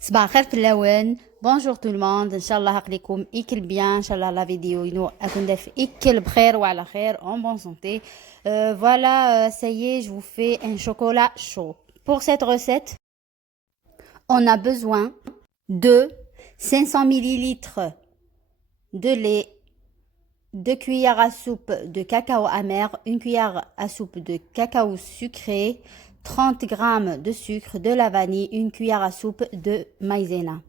صباح الخير في اللون. بونجور تو الموند، ان شاء الله هقليكم اكل بيان، ان شاء الله لا فيديو ينو اكون داف اكل بخير وعلى خير اون بون سانتي. Voilà, ça y est, je vous fais un chocolat chaud. Pour cette recette, on a besoin de 500 millilitres de lait, 2 cuillères à soupe de cacao amer, une cuillère à soupe de cacao sucré, 30 grammes de sucre, de la vanille, une cuillère à soupe de maïzena.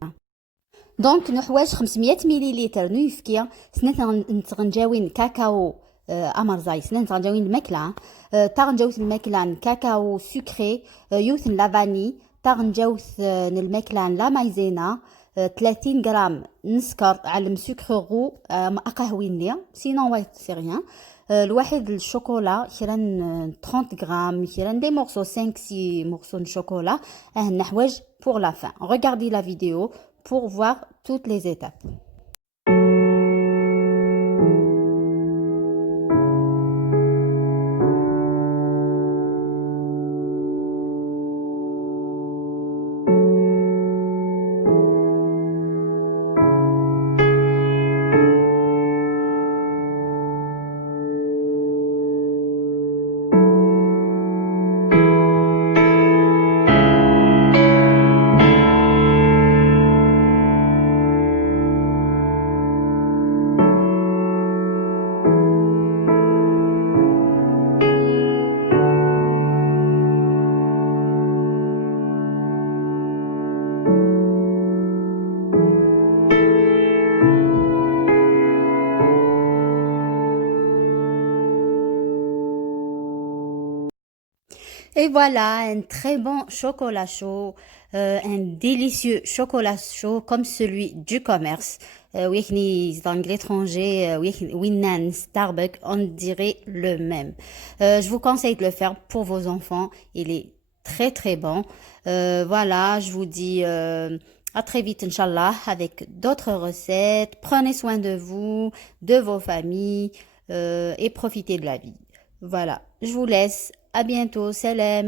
دونك نحواج 500 مليلتر نويفكيا سنة نتغنجاوين كاكاو امرزاي سنة نتغنجاوين الماكلة تغنجاوث الماكلة كاكاو سكري يوثن لافاني تغنجاوث الماكلة لا مايزينا 30 غرام نسكر على سكر غو اقهوين ليا سينون وايت سي ريان الواحد الشوكولا كيران 30 غرام كيران دي مورسو 5 6 مورسو شوكولا نحواج pour la fin. Regardez la vidéo pour voir toutes les étapes. Et voilà, un très bon chocolat chaud, un délicieux chocolat chaud comme celui du commerce. Oui, dans l'étranger, Winnan, Starbucks, on dirait le même. Je vous conseille de le faire pour vos enfants. Il est très très bon. Voilà, je vous dis à très vite, Inch'Allah, avec d'autres recettes. Prenez soin de vous, de vos familles et profitez de la vie. Voilà, je vous laisse. À bientôt. Salam.